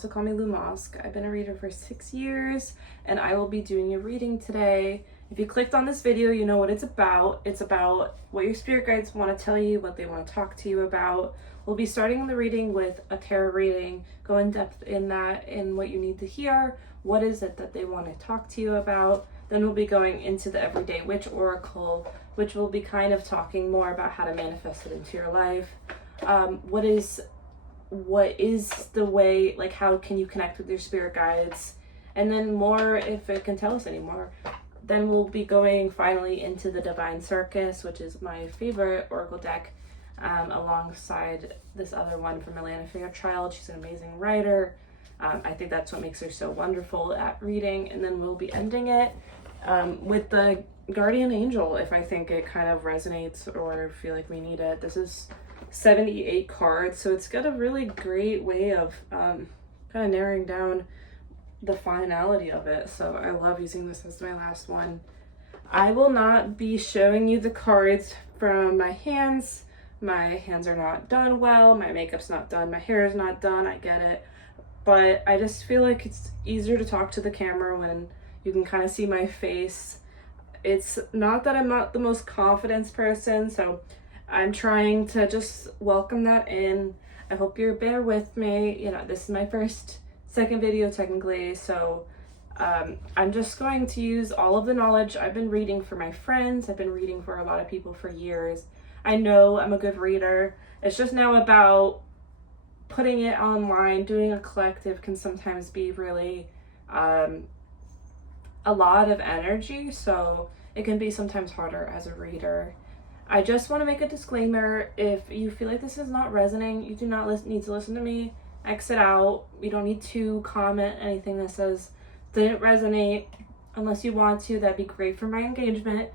also call me Lumeosk. I've been a reader for 6 years, and I will be doing your reading today. If you clicked on this video, you know what it's about. It's about what your spirit guides want to tell you, what they want to talk to you about. We'll be starting the reading with a tarot reading, go in depth in that, in what you need to hear, what is it that they want to talk to you about. Then we'll be going into the Everyday Witch Oracle, which will be kind of talking more about how to manifest it into your life. What is the way, like how can you connect with your spirit guides, and then more, if it can tell us anymore. Then we'll be going finally into the Divine Circus, which is my favorite oracle deck, alongside this other one from Atlanta Fairchild. She's an amazing writer. I think that's what makes her so wonderful at reading. And then we'll be ending it with the Guardian Angel, if I think it kind of resonates or feel like we need it. This is 78 cards, so it's got a really great way of kind of narrowing down the finality of it. So I love using this as my last one. I will not be showing you the cards from my hands. My hands are not done well, my makeup's not done, my hair is not done, I get it. But I just feel like it's easier to talk to the camera when you can kind of see my face. It's not that I'm not the most confident person, so I'm trying to just welcome that in. I hope you bear with me. You know, this is my second video technically, so I'm just going to use all of the knowledge I've been reading for my friends. I've been reading for a lot of people for years. I know I'm a good reader. It's just now about putting it online. Doing a collective can sometimes be really a lot of energy, so it can be sometimes harder as a reader. I just want to make a disclaimer. If you feel like this is not resonating, you do not need to listen to me. Exit out. You don't need to comment anything that says didn't resonate unless you want to. That'd be great for my engagement.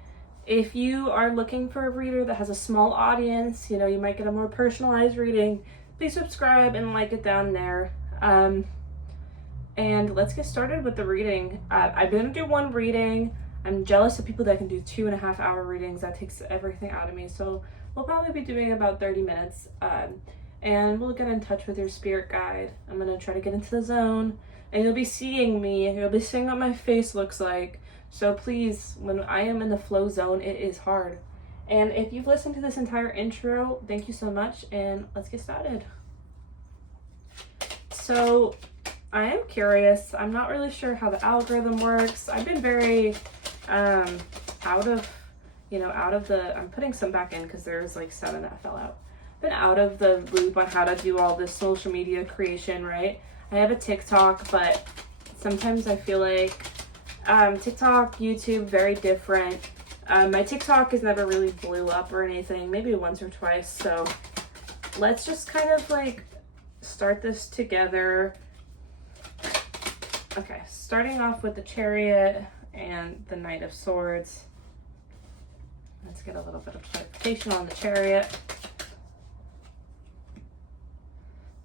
If you are looking for a reader that has a small audience, you know, you might get a more personalized reading, please subscribe and like it down there. And let's get started with the reading. I'm going to do one reading. I'm jealous of people that can do 2.5 hour readings. That takes everything out of me. So we'll probably be doing about 30 minutes. And we'll get in touch with your spirit guide. I'm going to try to get into the zone. And you'll be seeing me. You'll be seeing what my face looks like. So please, when I am in the flow zone, it is hard. And if you've listened to this entire intro, thank you so much. And let's get started. So I am curious. I'm not really sure how the algorithm works. I've been very out of the, I'm putting some back in because there's like 7 that fell out. Been out of the loop on how to do all this social media creation, right? I have a TikTok, but sometimes I feel like TikTok, YouTube, very different. My TikTok has never really blew up or anything, maybe once or twice. So let's just kind of like start this together. Okay, starting off with the Chariot and the Knight of Swords. Let's get a little bit of clarification on the Chariot.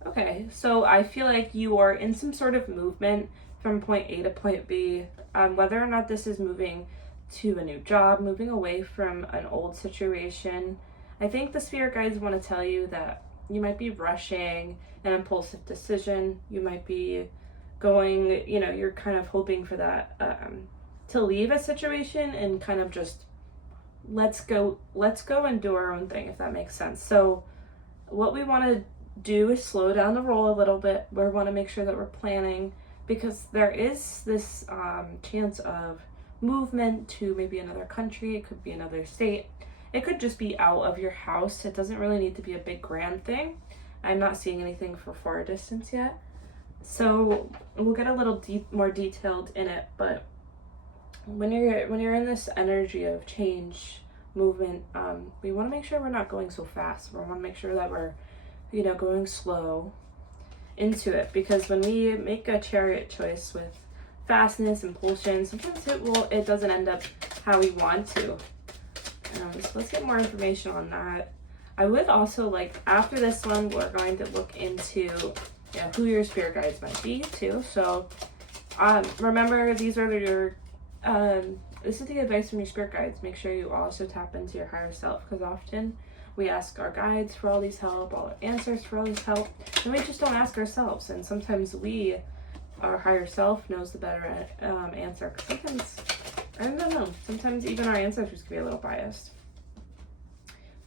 Okay, so I feel like you are in some sort of movement from point A to point B. Whether or not this is moving to a new job, moving away from an old situation. I think the spirit guides want to tell you that you might be rushing an impulsive decision. You might be going, you know, you're kind of hoping for that to leave a situation and kind of just let's go and do our own thing, if that makes sense. So what we want to do is slow down the roll a little bit. We want to make sure that we're planning, because there is this chance of movement to maybe another country. It could be another state. It could just be out of your house. It doesn't really need to be a big grand thing. I'm not seeing anything for far distance yet. So we'll get a little more detailed in it, but when you're in this energy of change, movement, we want to make sure we're not going so fast. We want to make sure that we're, you know, going slow into it, because when we make a Chariot choice with fastness, impulsion, sometimes it doesn't end up how we want to. So let's get more information on that. I would also like, after this one, we're going to look into who your spirit guides might be too. So remember, these are your this is the advice from your spirit guides. Make sure you also tap into your higher self, because often we ask our guides for all these help, all our answers for all this help, and we just don't ask ourselves. And sometimes our higher self knows the better answer. Sometimes, I don't know, sometimes even our ancestors can be a little biased.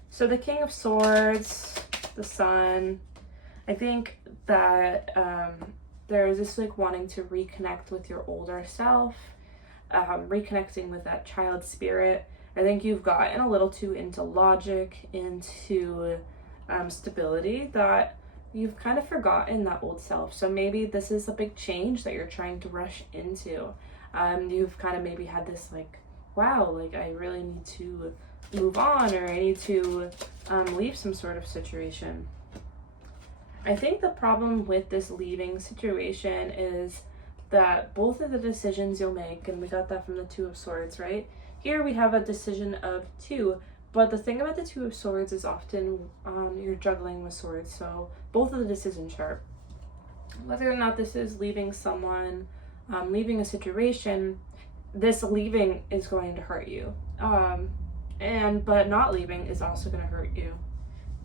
So the King of Swords, the Sun, I think that there is this like wanting to reconnect with your older self, reconnecting with that child spirit. I think you've gotten a little too into logic, into stability, that you've kind of forgotten that old self. So maybe this is a big change that you're trying to rush into. You've kind of maybe had this like, wow, like I really need to move on, or I need to leave some sort of situation. I think the problem with this leaving situation is that both of the decisions you'll make, and we got that from the Two of Swords, right? Here we have a decision of two, but the thing about the Two of Swords is often you're juggling with swords, so both of the decisions are. Whether or not this is leaving someone, leaving a situation, this leaving is going to hurt you. But not leaving is also going to hurt you.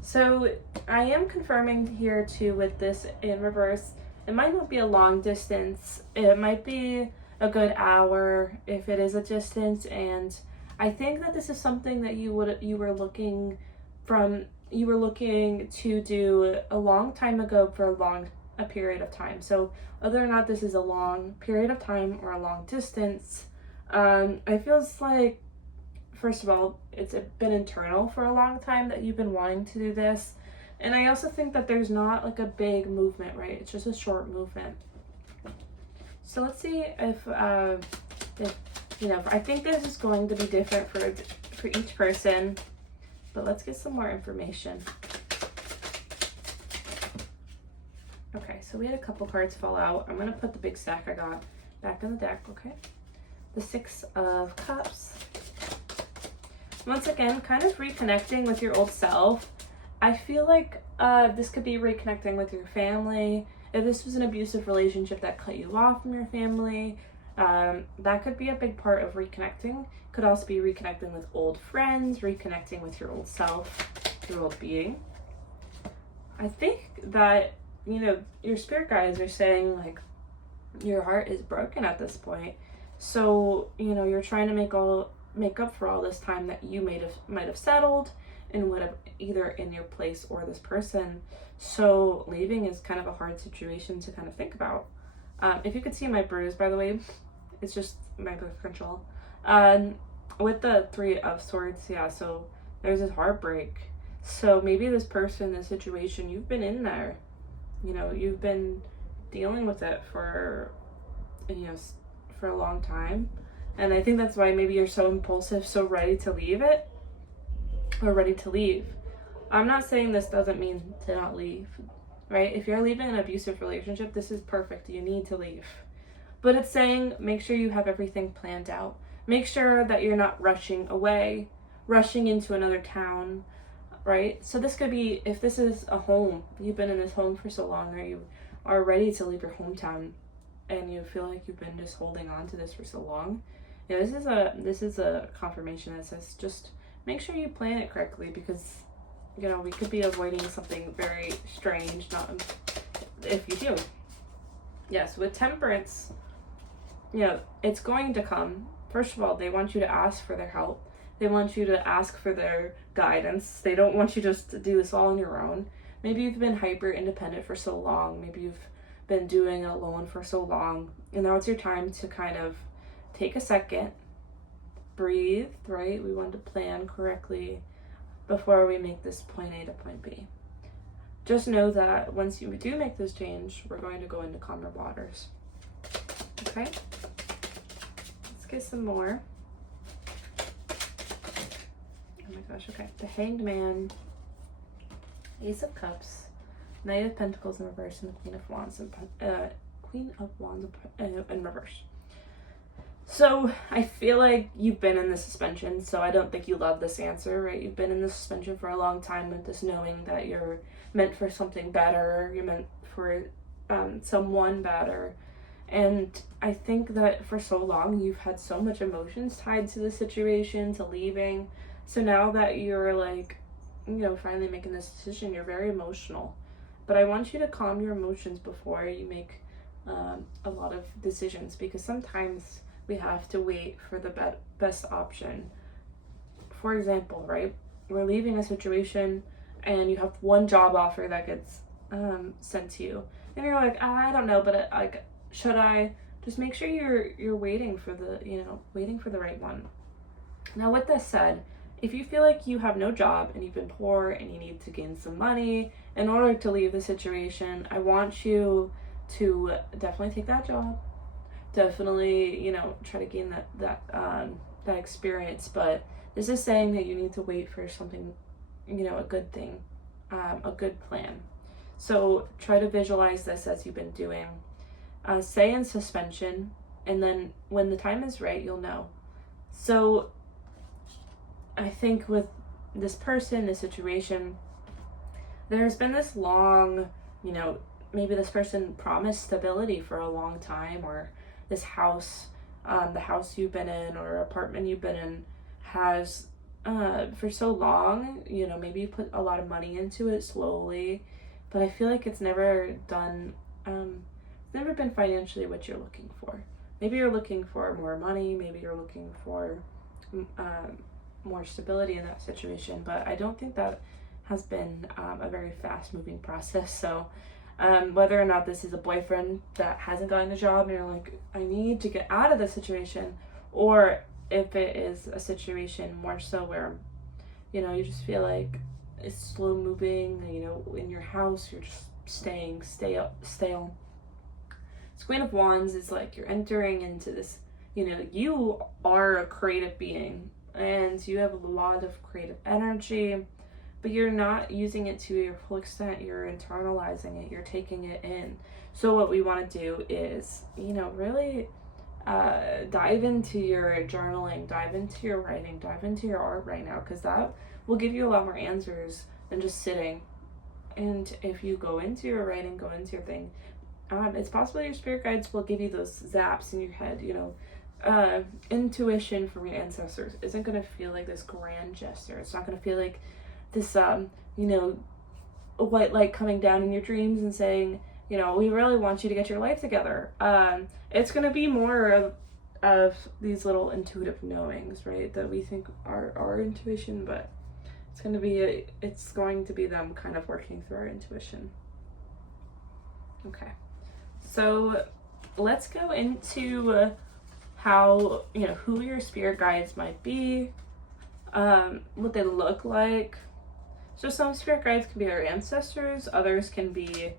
So I am confirming here too with this in reverse. It might not be a long distance. It might be a good hour if it is a distance. And I think that this is something that you were looking to do a long time ago for a period of time. So whether or not this is a long period of time or a long distance, I feels like, first of all, it's been internal for a long time that you've been wanting to do this. And I also think that there's not like a big movement, right? It's just a short movement. So let's see if I think this is going to be different for each person, but let's get some more information. Okay, so we had a couple cards fall out. I'm going to put the big stack I got back in the deck, okay? The Six of Cups. Once again, kind of reconnecting with your old self. I feel like this could be reconnecting with your family. If this was an abusive relationship that cut you off from your family, that could be a big part of reconnecting. Could also be reconnecting with old friends, reconnecting with your old self, your old being. I think that, your spirit guides are saying like your heart is broken at this point. So, you're trying to make up for all this time that you might have settled and would have either in your place or this person. So leaving is kind of a hard situation to kind of think about. If you could see my bruise, by the way, it's just my birth control. With the Three of Swords, yeah, so there's this heartbreak. So maybe this person, this situation, you've been in there. You've been dealing with it for a long time. And I think that's why maybe you're so impulsive, so ready to leave it, or ready to leave. I'm not saying this doesn't mean to not leave, right? If you're leaving an abusive relationship, this is perfect. You need to leave. But it's saying make sure you have everything planned out. Make sure that you're not rushing away, rushing into another town, right? So this could be, if this is a home, you've been in this home for so long, or you are ready to leave your hometown, and you feel like you've been just holding on to this for so long. This is a confirmation that says just make sure you plan it correctly, because we could be avoiding something very strange, not if you do. Yes, with Temperance, it's going to come. First of all, they want you to ask for their help. They want you to ask for their guidance. They don't want you just to do this all on your own. Maybe you've been hyper independent for so long. Maybe you've been doing it alone for so long. And now it's your time to kind of take a second, breathe, right? We want to plan correctly before we make this point A to point B. Just know that once you do make this change, we're going to go into calmer waters. Okay? Let's get some more. Oh my gosh, okay. The Hanged Man, Ace of Cups, Knight of Pentacles in reverse, and the Queen of Wands in reverse. So I feel like you've been in the suspension, so I don't think you love this answer, right? You've been in the suspension for a long time with this knowing that you're meant for something better, you're meant for someone better, And I think that for so long you've had so much emotions tied to the situation, to leaving. So now that you're like, finally making this decision, you're very emotional. But I want you to calm your emotions before you make a lot of decisions, because sometimes we have to wait for the best option. For example, right? We're leaving a situation and you have one job offer that gets sent to you. And you're like, I don't know, but should I? Just make sure you're waiting for the right one. Now, with this said, if you feel like you have no job and you've been poor and you need to gain some money in order to leave the situation, I want you to definitely take that job. Definitely, try to gain that experience. But this is saying that you need to wait for something, a good thing, a good plan. So try to visualize this as you've been doing. Stay in suspension, and then when the time is right, you'll know. So I think with this person, this situation, there's been this long, maybe this person promised stability for a long time, or this house, the house you've been in or apartment you've been in has for so long, maybe you put a lot of money into it slowly, but I feel like it's never done, never been financially what you're looking for. Maybe you're looking for more money, maybe you're looking for more stability in that situation, but I don't think that has been a very fast moving process. So whether or not this is a boyfriend that hasn't gotten a job and you're like, I need to get out of this situation, or if it is a situation more so where, you just feel like it's slow moving, in your house, you're just staying stale. This Queen of Wands is like you're entering into this, you are a creative being and you have a lot of creative energy, but you're not using it to your full extent. You're internalizing it, you're taking it in. So what we want to do is, really dive into your journaling, dive into your writing, dive into your art right now, because that will give you a lot more answers than just sitting. And if you go into your writing, go into your thing, it's possible your spirit guides will give you those zaps in your head. Intuition from your ancestors isn't going to feel like this grand gesture. It's not going to feel like this white light coming down in your dreams and saying, we really want you to get your life together. It's going to be more of these little intuitive knowings, right, that we think are our intuition, but it's going to be them kind of working through our intuition. Okay, so let's go into how, who your spirit guides might be, what they look like. So some spirit guides can be our ancestors, others can be,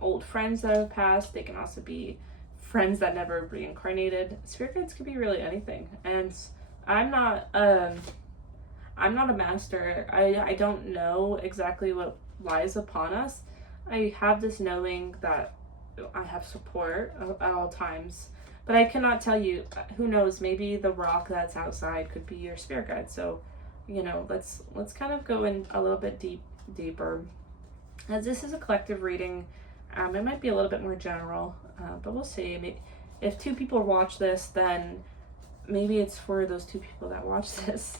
old friends that have passed. They can also be friends that never reincarnated. Spirit guides could be really anything. And I'm not a master. I don't know exactly what lies upon us. I have this knowing that I have support at all times, but I cannot tell you. Who knows? Maybe the rock that's outside could be your spirit guide. So, let's kind of go in a little bit deeper. As this is a collective reading, it might be a little bit more general, but we'll see. Maybe if 2 people watch this, then maybe it's for those 2 people that watch this.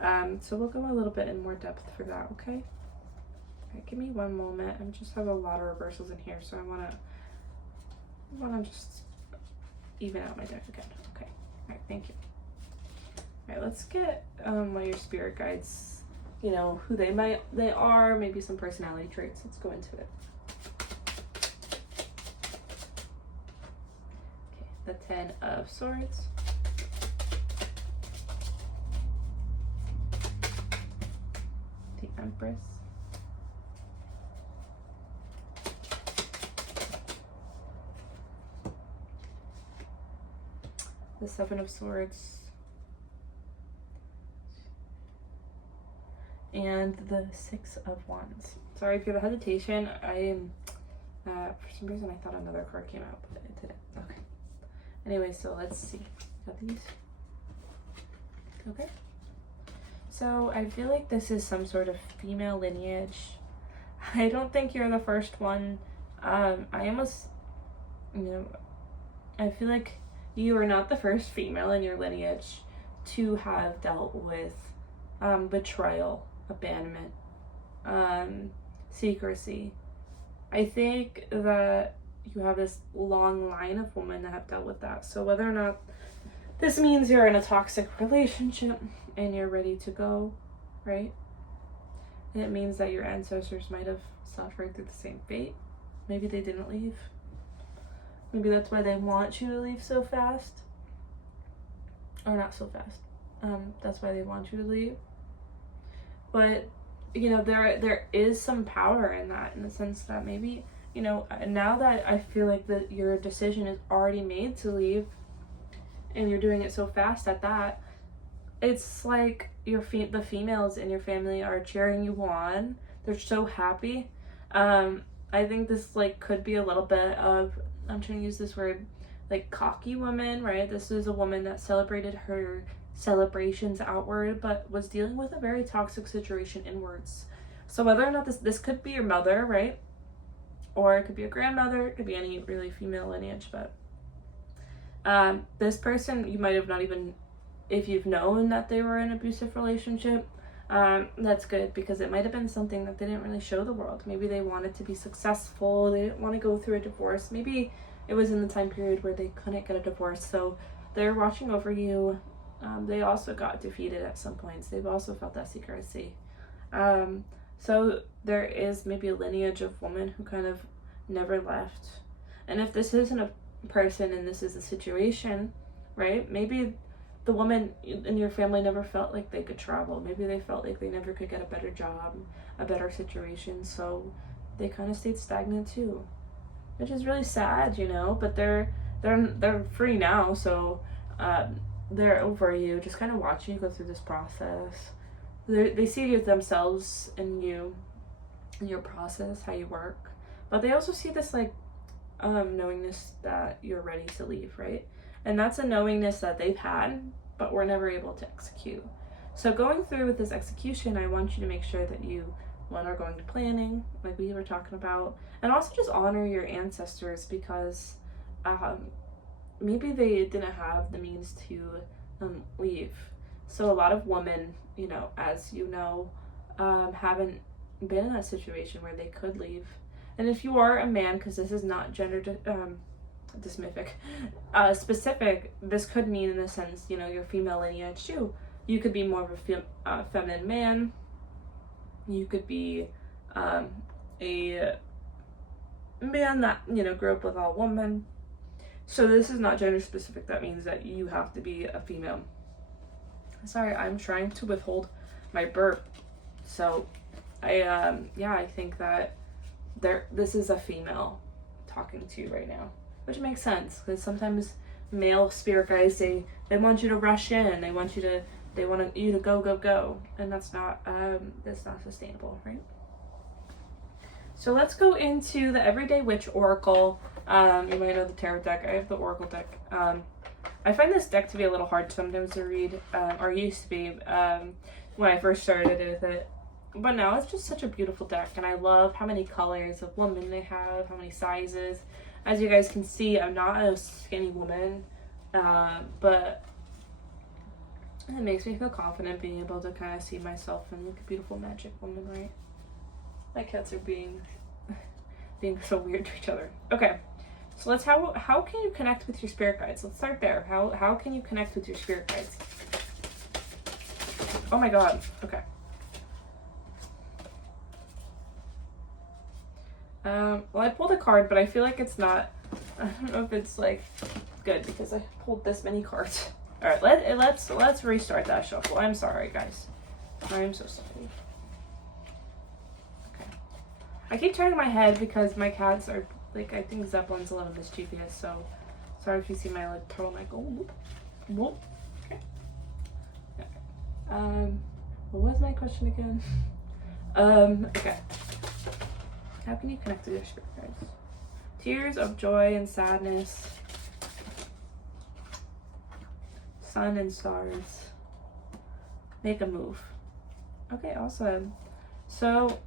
So we'll go a little bit in more depth for that, okay? All right, give me one moment. I just have a lot of reversals in here, so I wanna just even out my deck again. Okay. All right, thank you. All right, let's get what your spirit guides, who they are, maybe some personality traits. Let's go into it. Okay, the 10 of Swords. The Empress. The 7 of Swords. And the 6 of Wands. Sorry if you have a hesitation. For some reason I thought another card came out, but it didn't. Okay. Anyway, so let's see. Got these? Okay. So I feel like this is some sort of female lineage. I don't think you're the first one. I You know, I feel like you are not the first female in your lineage to have dealt with betrayal, abandonment, secrecy. I think that you have this long line of women that have dealt with that. So whether or not this means you're in a toxic relationship and you're ready to go, right? It means that your ancestors might have suffered through the same fate. Maybe they didn't leave. Maybe that's why they want you to leave so fast. Or not so fast. That's why they want you to leave. But, you know, there is some power in that, in the sense that maybe, you know, now that I feel like that your decision is already made to leave, and you're doing it so fast at that, it's like the females in your family are cheering you on. They're so happy. I think this like could be a little bit of, I'm trying to use this word, like cocky woman, right? This is a woman that celebrated her celebrations outward, but was dealing with a very toxic situation inwards. So whether or not this could be your mother, right? Or it could be a grandmother, it could be any really female lineage, but this person, you might have not even, if you've known that they were in an abusive relationship, that's good, because it might have been something that they didn't really show the world. Maybe they wanted to be successful, they didn't want to go through a divorce. Maybe it was in the time period where they couldn't get a divorce, so they're watching over you. They also got defeated at some points. They've also felt that secrecy. So there is maybe a lineage of women who kind of never left. And if this isn't a person and this is a situation, right? Maybe the woman in your family never felt like they could travel. Maybe they felt like they never could get a better job, a better situation. So they kind of stayed stagnant too, which is really sad, you know, but they're free now. So, they're over you, just kind of watching you go through this process. They see themselves in you, in your process, how you work, but they also see this like knowingness that you're ready to leave, right? And that's a knowingness that they've had, but were never able to execute. So going through with this execution, I want you to make sure that you, one, are going to planning, like we were talking about, and also just honor your ancestors, because maybe they didn't have the means to leave. So a lot of women, you know, as you know, haven't been in that situation where they could leave. And if you are a man, because this is not gender specific, this could mean, in a sense, you know, your female lineage too. You could be more of a feminine man. You could be a man that, you know, grew up with all women. So this is not gender specific. That means that you have to be a female. Sorry, I'm trying to withhold my burp. So I think that this is a female talking to you right now, which makes sense, because sometimes male spirit guides, they want you to rush in, they want you to go, and that's not sustainable, right? So let's go into the Everyday Witch Oracle. You might know the tarot deck. I have the Oracle deck. I find this deck to be a little hard sometimes to read, or used to be, when I first started with it. But now it's just such a beautiful deck, and I love how many colors of women they have, how many sizes. As you guys can see, I'm not a skinny woman, but it makes me feel confident being able to kind of see myself and look a beautiful magic woman, right? My cats are being so weird to each other. Okay, so let's how can you connect with your spirit guides? Let's start there. How can you connect with your spirit guides? Oh my god. Okay. Well, I pulled a card, but I feel like it's not, I don't know if it's like good because I pulled this many cards. All right, let's restart that shuffle. I'm sorry, guys. I'm so sorry. Okay. I keep turning my head because my cats are like, I think Zeppelin's a little mischievous, so sorry if you see my like turtleneck. Oh, whoop, whoop. Okay. What was my question again? Okay. How can you connect with your spirit guides? Tears of joy and sadness. Sun and stars. Make a move. Okay, awesome. So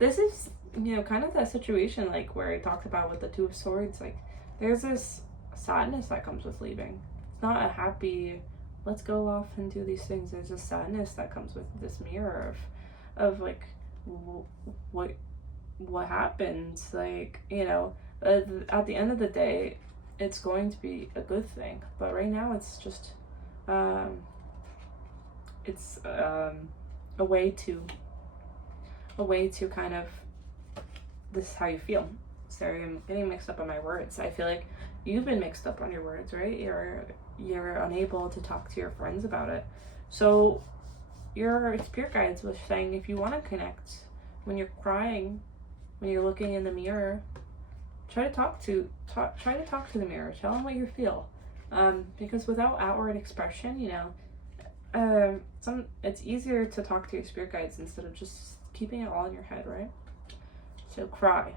this is you know, kind of that situation like where I talked about with the Two of Swords, like there's this sadness that comes with leaving. It's not a happy, let's go off and do these things. There's a sadness that comes with this mirror of like, what happens, like, you know, at the end of the day, it's going to be a good thing, but right now it's just it's a way to kind of, this is how you feel. Sorry, I'm getting mixed up on my words. I feel like you've been mixed up on your words, right? You're unable to talk to your friends about it. So your spirit guides was saying, if you want to connect, when you're crying, when you're looking in the mirror, try to talk to the mirror. Tell them what you feel, because without outward expression, you know, it's easier to talk to your spirit guides instead of just keeping it all in your head, right? So cry.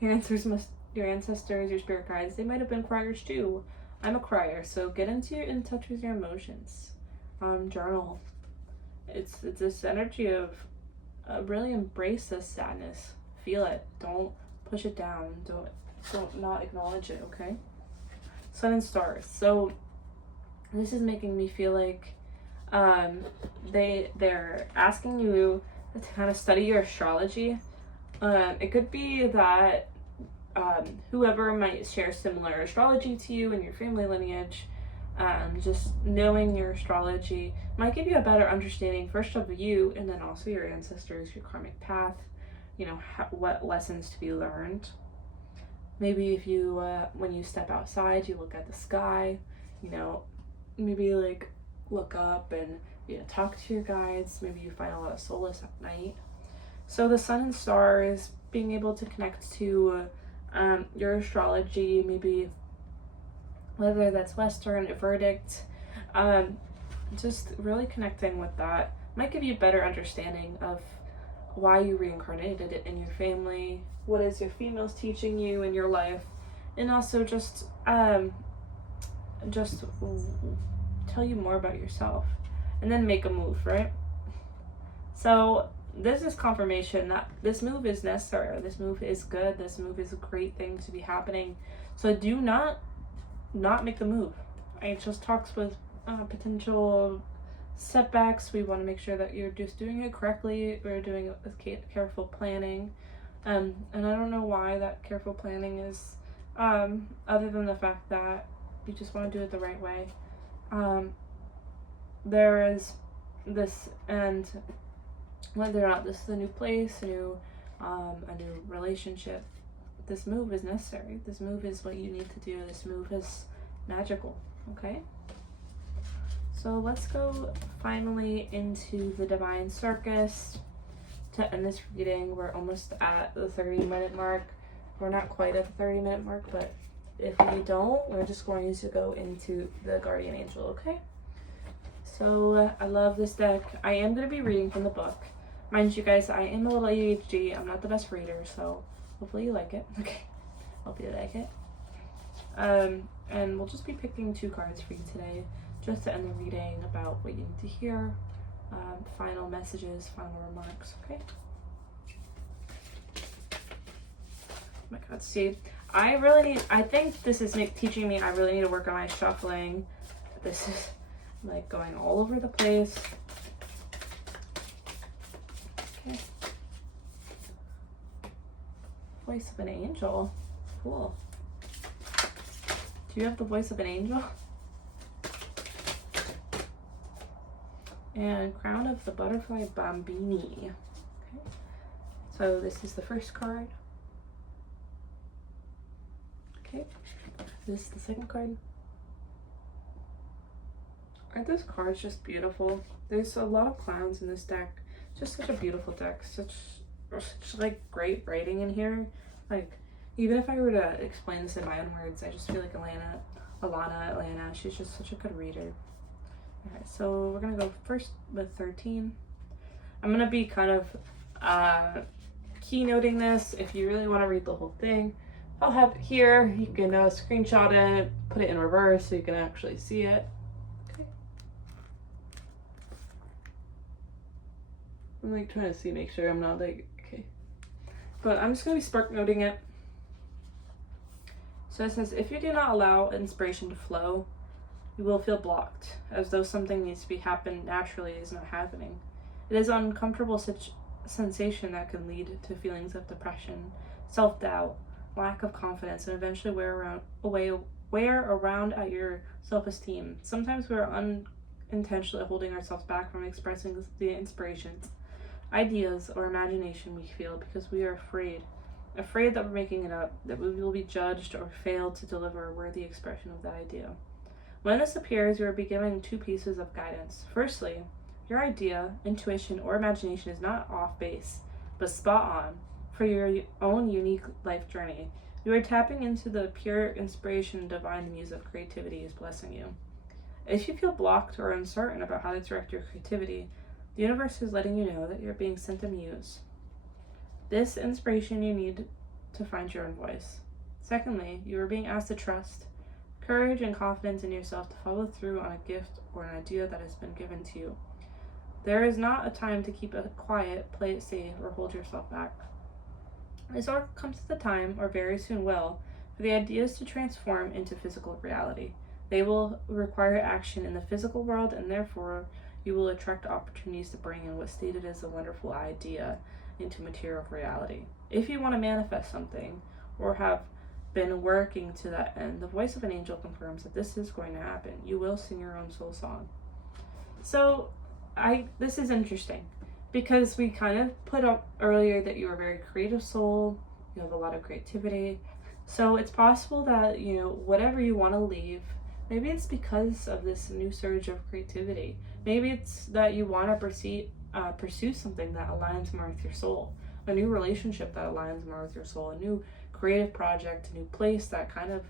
Your ancestors, your spirit guides, they might have been criers too. I'm a crier, so get in touch with your emotions. Journal. It's this energy of really embrace this sadness. Feel it. Don't push it down. Don't not acknowledge it. Okay. Sun and stars. So this is making me feel like they're asking you to kind of study your astrology. It could be that whoever might share similar astrology to you in your family lineage, just knowing your astrology might give you a better understanding first of you, and then also your ancestors, your karmic path, you know, what lessons to be learned. Maybe if you when you step outside, you look at the sky, you know, maybe like look up and, you know, talk to your guides. Maybe you find a lot of solace at night. So the sun and stars, being able to connect to your astrology, maybe whether that's Western, a verdict, just really connecting with that might give you a better understanding of why you reincarnated it in your family, what is your females teaching you in your life, and also just tell you more about yourself, and then make a move, right? So this is confirmation that this move is necessary, this move is good, this move is a great thing to be happening. So do not make the move. It just talks with potential setbacks. We want to make sure that you're just doing it correctly. We're doing it with careful planning. And I don't know why that careful planning is, other than the fact that you just want to do it the right way. There is this, and whether or not this is a new place, a new relationship, this move is necessary. This move is what you need to do. This move is magical, okay? So let's go finally into the divine circus to end this reading. We're almost at the 30-minute mark. We're not quite at the 30-minute mark, but if we don't, we're just going to go into the guardian angel, okay? So I love this deck. I am going to be reading from the book. Mind you guys, I am a little ADHD. I'm not the best reader, so hopefully you like it. Okay, hope you like it. And we'll just be picking 2 cards for you today, just to end the reading about what you need to hear, final messages, final remarks, okay? Oh my god, see, I think this is teaching me I really need to work on my shuffling. This is like going all over the place. Okay. Voice of an angel. Cool. Do you have the voice of an angel? And crown of the butterfly bambini. Okay. So this is the first card. Okay. This is the second card. Aren't those cards just beautiful? There's a lot of clowns in this deck. Just such a beautiful deck. Such like great writing in here. Like, even if I were to explain this in my own words, I just feel like Alana, she's just such a good reader. Alright, so we're gonna go first with 13. I'm gonna be kind of keynoting this. If you really want to read the whole thing, I'll have it here. You can screenshot it, put it in reverse so you can actually see it. Okay. I'm like trying to see, make sure I'm not like, okay. but I'm just going to be spark noting it. So it says, if you do not allow inspiration to flow, you will feel blocked, as though something needs to be happen naturally is not happening. It is an uncomfortable sensation that can lead to feelings of depression, self-doubt, lack of confidence, and eventually wear around at your self-esteem. Sometimes we are unintentionally holding ourselves back from expressing the inspirations, ideas, or imagination we feel because we are afraid that we're making it up, that we will be judged or fail to deliver a worthy expression of that idea. When this appears, you will be given two pieces of guidance. Firstly, your idea, intuition, or imagination is not off base, but spot on for your own unique life journey. You are tapping into the pure inspiration and divine muse of creativity is blessing you. If you feel blocked or uncertain about how to direct your creativity, the universe is letting you know that you're being sent a muse. This inspiration you need to find your own voice. Secondly, you are being asked to trust, courage, and confidence in yourself to follow through on a gift or an idea that has been given to you. There is not a time to keep it quiet, play it safe, or hold yourself back. This all comes at the time, or very soon will, for the ideas to transform into physical reality. They will require action in the physical world, and therefore you will attract opportunities to bring in what's stated as a wonderful idea into material reality. If you want to manifest something, or have been working to that end, the voice of an angel confirms that this is going to happen. You will sing your own soul song. So, this is interesting, because we kind of put up earlier that you're a very creative soul, you have a lot of creativity, so it's possible that, whatever you want to leave, maybe it's because of this new surge of creativity. Maybe it's that you want to pursue something that aligns more with your soul, a new relationship that aligns more with your soul, a new creative project, a new place that kind of,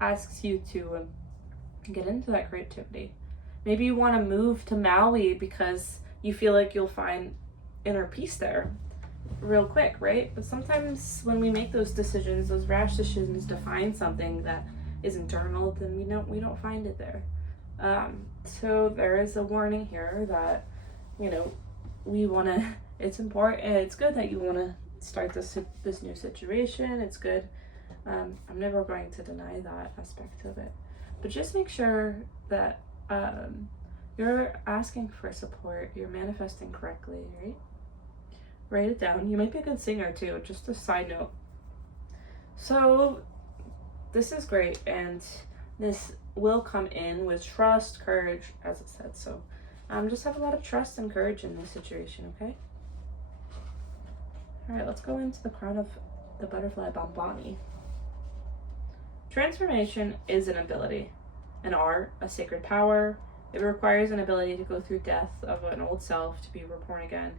asks you to get into that creativity. Maybe you want to move to Maui because you feel like you'll find inner peace there real quick, right? But sometimes when we make those decisions, those rash decisions to find something that is internal, then we don't find it there. So there is a warning here that, we want to, it's important, it's good that you want to start this new situation. It's good. I'm never going to deny that aspect of it. But just make sure that you're asking for support, you're manifesting correctly, right? Write it down. You might be a good singer too, just a side note. So this is great, and this will come in with trust, courage, as it said. So just have a lot of trust and courage in this situation, okay? All right, let's go into the crown of the butterfly Bombani. Transformation is an ability, an art, a sacred power. It requires an ability to go through death of an old self to be reborn again.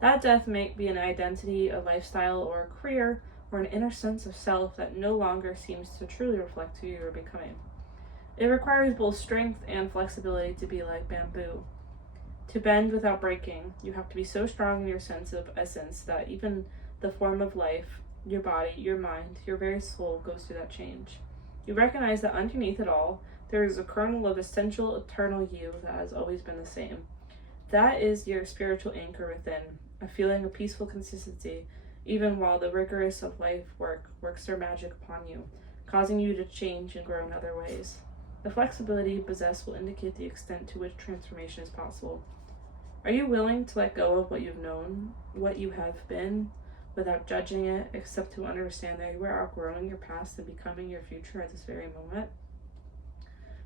That death may be an identity, a lifestyle, or a career, or an inner sense of self that no longer seems to truly reflect who you are becoming. It requires both strength and flexibility to be like bamboo. To bend without breaking, you have to be so strong in your sense of essence that even the form of life, your body, your mind, your very soul goes through that change. You recognize that underneath it all, there is a kernel of essential, eternal you that has always been the same. That is your spiritual anchor within, a feeling of peaceful consistency, even while the rigorous of life works their magic upon you, causing you to change and grow in other ways. The flexibility you possess will indicate the extent to which transformation is possible. Are you willing to let go of what you've known, what you have been, without judging it, except to understand that you are outgrowing your past and becoming your future at this very moment?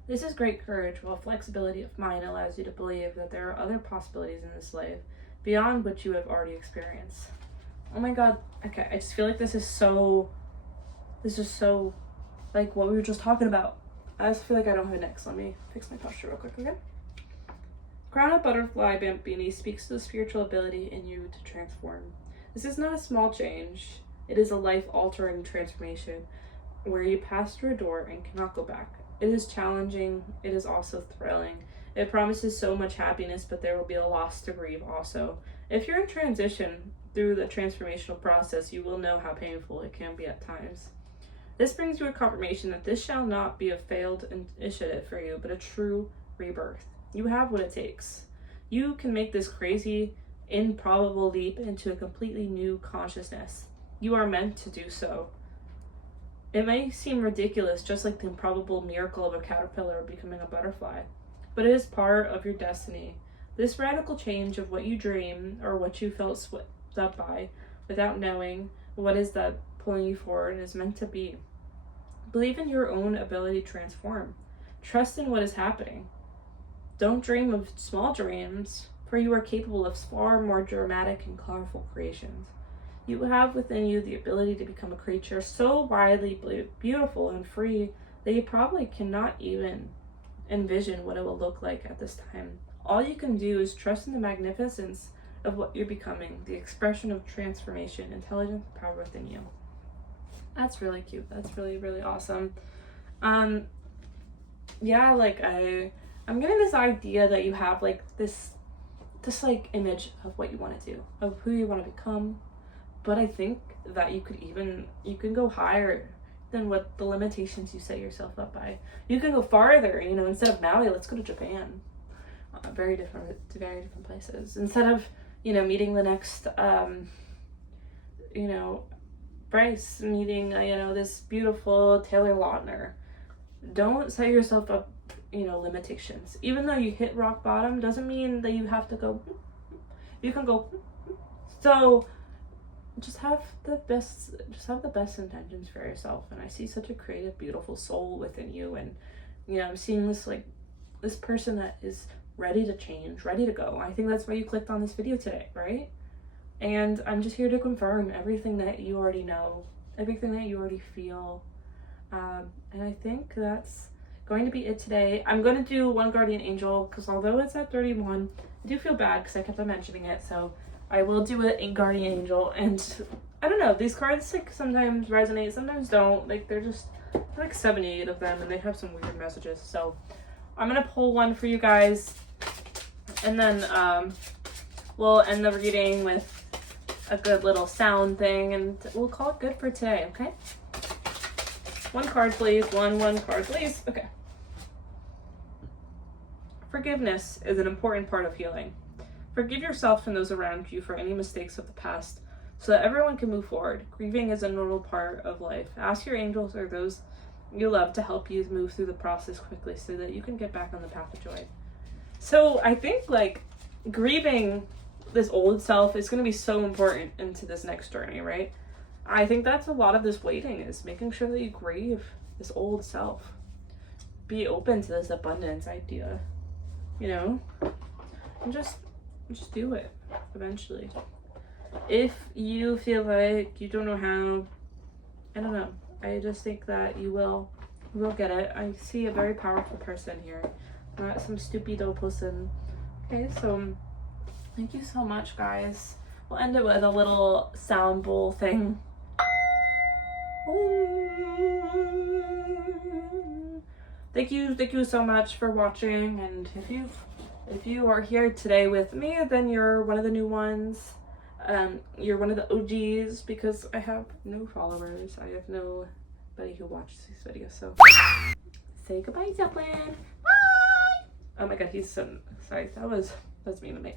This is great courage, while flexibility of mind allows you to believe that there are other possibilities in this life beyond what you have already experienced. Oh my god, okay, I just feel like this is so like what we were just talking about. I just feel like I don't have an X. Let me fix my posture real quick, okay? Crown of Butterfly Bambini speaks to the spiritual ability in you to transform. This is not a small change. It is a life-altering transformation where you pass through a door and cannot go back. It is challenging. It is also thrilling. It promises so much happiness, but there will be a loss to grieve also. If you're in transition through the transformational process, you will know how painful it can be at times. This brings you a confirmation that this shall not be a failed initiative for you, but a true rebirth. You have what it takes. You can make this crazy improbable leap into a completely new consciousness. You are meant to do so. It may seem ridiculous, just like the improbable miracle of a caterpillar becoming a butterfly, but it is part of your destiny. This radical change of what you dream or what you felt swept up by without knowing what is that pulling you forward is meant to be. Believe in your own ability to transform. Trust in what is happening. Don't dream of small dreams, for you are capable of far more dramatic and colorful creations. You have within you the ability to become a creature so widely beautiful and free that you probably cannot even envision what it will look like at this time. All you can do is trust in the magnificence of what you're becoming, the expression of transformation, intelligence, and power within you. That's really cute. That's really, really awesome. Yeah, like I'm getting this idea that you have like this like image of what you want to do, of who you want to become. But I think that you can go higher than what the limitations you set yourself up by. You can go farther, you know, instead of Maui, let's go to Japan. Very different places. Instead of, you know, meeting the next, you know, Bryce, meeting, you know, this beautiful Taylor Lautner. Don't set yourself up, you know, limitations. Even though you hit rock bottom, doesn't mean that you have to go. You can go. So just have the best intentions for yourself. And I see such a creative, beautiful soul within you. And, you know, I'm seeing this person that is ready to change, ready to go. I think that's why you clicked on this video today, right? And I'm just here to confirm everything that you already know, everything that you already feel. And I think that's going to be it today. I'm going to do one guardian angel because although it's at 31, I do feel bad because I kept on mentioning it. So I will do a guardian angel. And I don't know, these cards like sometimes resonate, sometimes don't. Like there's like 78 of them and they have some weird messages. So I'm going to pull one for you guys. And then we'll end the reading with a good little sound thing and we'll call it good for today, okay? One card, please. One card, please. Okay. Forgiveness is an important part of healing. Forgive yourself and those around you for any mistakes of the past so that everyone can move forward. Grieving is a normal part of life. Ask your angels or those you love to help you move through the process quickly so that you can get back on the path of joy. So I think like grieving this old self is going to be so important into this next journey, right? I think that's a lot of this waiting is making sure that you grieve this old self. Be open to this abundance idea, you know, and just do it eventually. If you feel like you don't know how, I don't know. I just think that you will get it. I see a very powerful person here, not some stupido person. Okay, so thank you so much, guys. We'll end it with a little sound bowl thing. Thank you so much for watching, and if you are here today with me, then you're one of the new ones. You're one of the OGs because I have no followers. I have nobody who watches these videos. So say goodbye, Zeppelin. Bye. Oh my god, he's so sorry. That's mean of me.